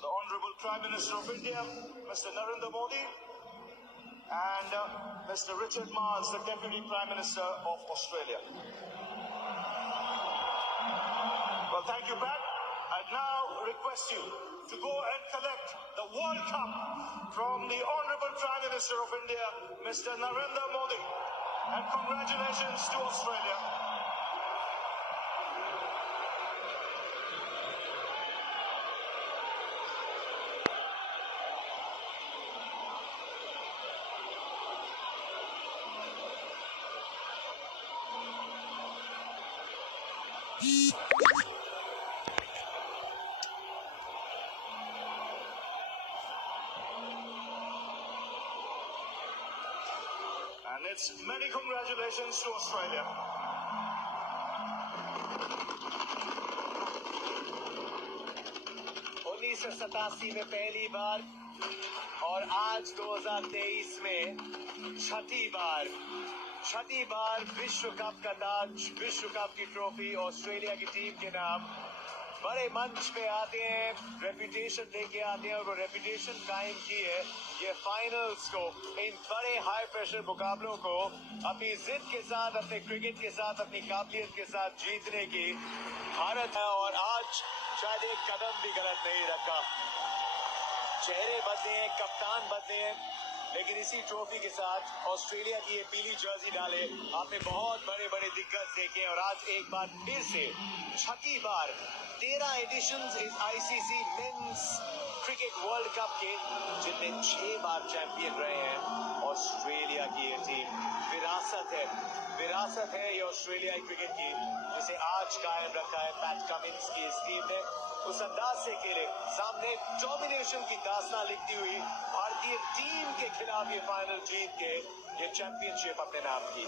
to the Honorable Prime Minister of India, Mr. Narendra Modi, and Mr. Richard Marles, the Deputy Prime Minister of Australia. Well, thank you, Pat. I now request you to go and collect the World Cup from the Honorable Prime Minister of India, Mr. Narendra Modi. And congratulations to Australia. And it's many congratulations to Australia. 1987 में पहली बार और आज 2023 में छठी बार विश्व cup का ताज, विश्व cup की trophy Australia की टीम के नाम। बड़े मंच पे आते हैं, रेपुटेशन लेके आते हैं और वो रेपुटेशन कायम की है ये फाइनल्स को, इन बड़े हाई प्रेशर मुकाबलों को अपनी जिद के साथ, अपने क्रिकेट के साथ, अपनी काबिलियत के साथ जीतने की भारत है। और आज शायद एक कदम भी गलत नहीं रखा। चेहरे बदले हैं, कप्तान बदले हैं, लेकिन इसी ट्रॉफी के साथ ऑस्ट्रेलिया की ये पीली जर्सी डाले आपने बहुत बड़े बड़े दिग्गज देखे। और आज एक बार फिर से छठी बार 13 एडिशंस इस ICC men's cricket world cup के, जिनमें 6 बार चैंपियन रहे हैं ऑस्ट्रेलिया की ये टीम। विरासत है ये ऑस्ट्रेलिया क्रिकेट की, जिसे आज कायम रखा है पैट कमिंस की इस टीम ने। उस अंदाज से खेले, सामने डोमिनेशन की दास्तान लिखती हुई भारतीय टीम के खिलाफ ये फाइनल जीत के ये चैंपियनशिप अपने नाम की।